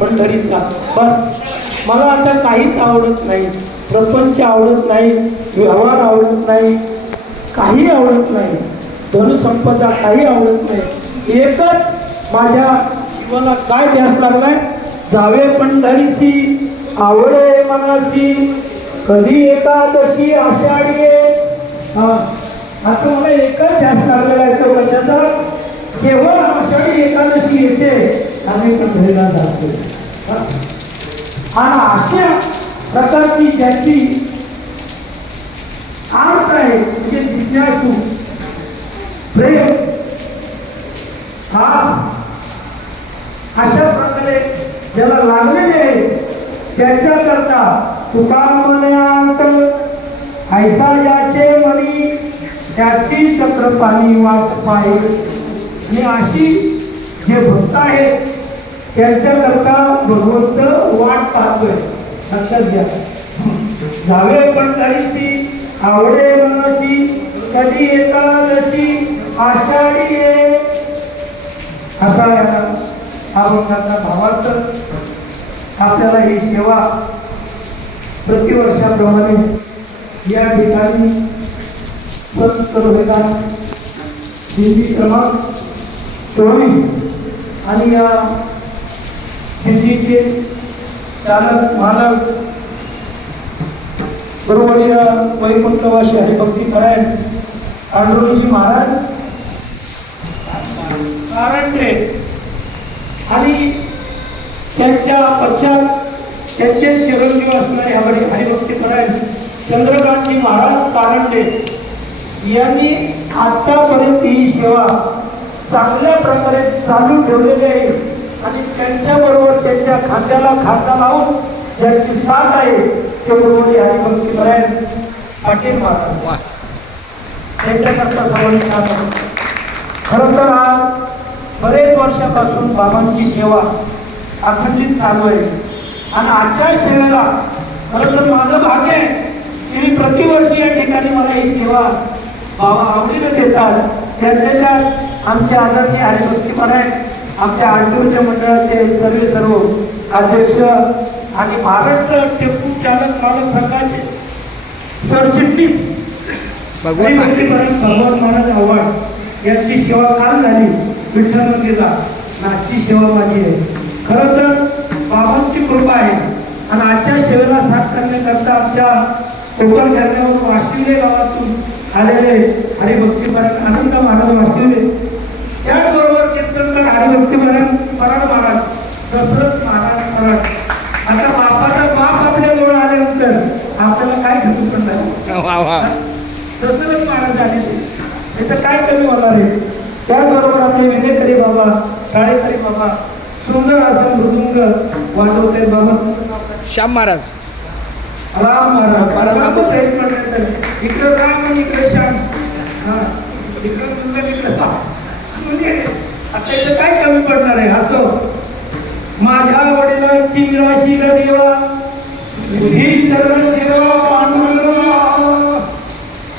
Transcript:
पंढरीचा. बस मला आता काहीच आवडत नाही, प्रपंच आवडत नाही, व्यवहार आवडत नाही, काही आवडत नाही, धनसंपदा काही आवडत नाही. एकच माझ्या जीवनात काय ध्यास लागलाय, जावे पंढरीची आवडे मनाची, कधी एकादशी आषाढी. आता मला एकच ध्यास लागलेला आहे तो कशाचा, केवळ आषाढी एकादशी येते आम्ही पंढरीला जातो. आणि अशा प्रकारची ज्याची आर्थ आहे म्हणजे जिज्ञासू प्रेम हा अशा प्रकारे ज्याला लागलेले आहे त्याच्याकरता तुका मनांत ऐसा याचे मनी त्याची चक्रपाणी वाट पाहिजे. आणि अशी जे भक्त आहेत त्यांच्याकरता भगवंत वाट पाहतोय. लक्षात घ्या, जावे पंढरीची आवडे मनसी, कधी एकादशी आषाढी ये. असा अभंगाचा भावार्थ. आपल्याला ही सेवा प्रतिवर्षाप्रमाणे या ठिकाणी दिंडी क्रमांक 24 आणि या दिंडीचे चालक मालक बरोबरील वैकुंठवासी हरिभक्ती परायण आंडोलीजी महाराज कारंडे आणि त्यांच्या पश्चात त्यांचे चिरंजीव असणारे हरिभक्ती परायण चंद्रकांतजी महाराज कारंडे यांनी आतापर्यंत ही सेवा चांगल्या प्रकारे चालू ठेवलेली आहे. आणि त्यांच्याबरोबर त्यांच्या खांद्याला खांदा लावून ज्यांची साथ आहे ते बरोबर हरिभक्ती परायण पाटील महाराज त्यांच्याकरता सर्वांनी साथ. खरं तर आज बरेच वर्षापासून बाबांची सेवा अखंडित चालू आहे. आणि आजच्या सेवेला खरं तर माझं भाग्य आहे की मी प्रतिवर्षी या ठिकाणी मला ही सेवा बाबा आवडीनं देतात. त्याच्या आमच्या आदरणीय हरिभक्ती परायण आमच्या आंडोलीच्या मंडळाचे सर्व अध्यक्ष आणि महाराष्ट्र टेम्पो चालक मालक संघाचे सरचिटणीस भगवान महाराज आव्हाड यांची सेवा काल झाली विठ्ठल मंदिरला. आजची सेवा माझी आहे. खरं तर बाबांची कृपा आहे. आणि आजच्या सेवेला साथ करण्याकरता आमच्या कोकण घराण्यावरून वाशिवले गावातून आलेले हरिभक्ती परायण अनंत महाराज वाशिवले, त्याचबरोबर कीर्तनकर हरिभक्ती परायण महाराज दशरथ महाराज परायण. आता बापाचा बाप आपल्याजवळ आल्यानंतर आपल्याला काय घेतलं पण नाही. दशरथ महाराज आले त्याचं काय कमी होणार आहे. त्याचबरोबर आपले विनेकरी बाबा काळेकरी बाबा सुंदर असं मृदुंग वाजवते बाबा श्याम महाराज, राम महाराज इकडं राम आणि इकडे श्याम. इकडं सुंदर इकडं आता इथं काय कमी पडणार आहे. असं माझ्या वडिलांची राशी देवा ही सर्व सेवा